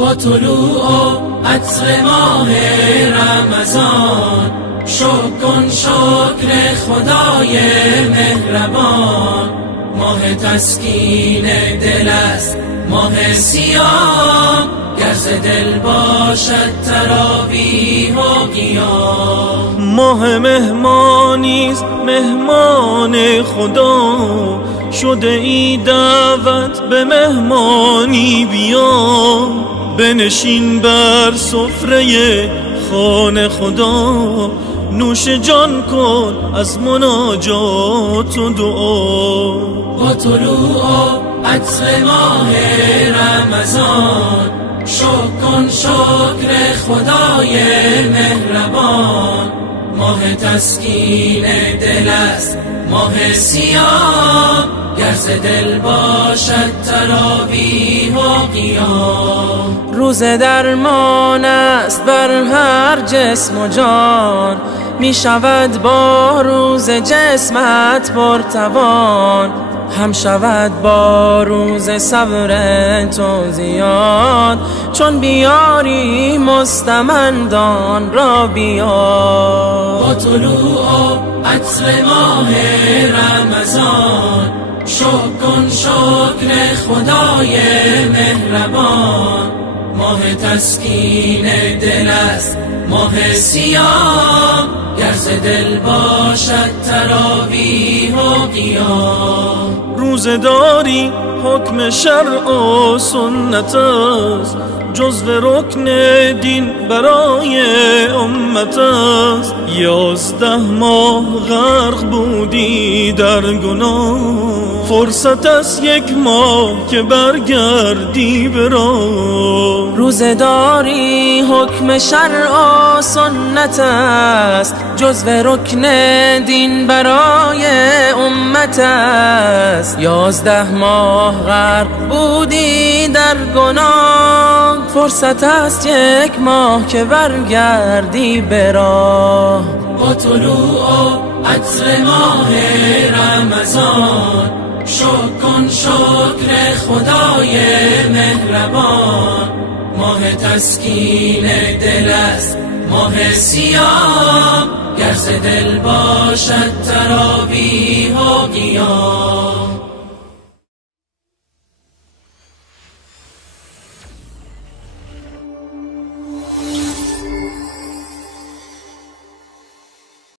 با طلوع عطر ماه رمضان شکر خدای مهربان. ماه تسکین دل است، ماه سیاه، گر ز دل باشد تراویح و قیام. ماه مهمانیست، مهمان خدا، شده ای دعوت به مهمانی بیا. بنشین بر سفره خانه خدا، نوش جان کن از مناجات و دعا. با طلوع عطر ماه رمضان شکر خدای مهربان. ماه تسکین دل است، ماه سیاه، گر ز دل باشد تراویح و قیام. روز درمان است بر هر جسم و جان، می شود با روز جسمت پرتوان. هم شود با روز صبر تو زیاد، چون بیاری مستمندان را بیار. با طلوع عطر ماه رمضان شکر خدای مهربان. ماه تسکین دل است، ماه سیاه، گر ز دل باشد تراویح و قیام. روزداری حکم شرع و سنت است، جزو رکن دین برای امت است. 11 ماه غرق بودی در گناه، فرصت است 1 ماه که برگردی به راه. روزداری حکم شرع و سنت است، جزو رکن دین برای امت است. 11 ماه غرق بودی در گناه، فرصت است 1 ماه که برگردی به راه. با طلوع عطر ماه رمضان شکر خدای مهربان. ماه تسکین دل است، ماه سیاه، گر ز دل باشد تراویح و قیام.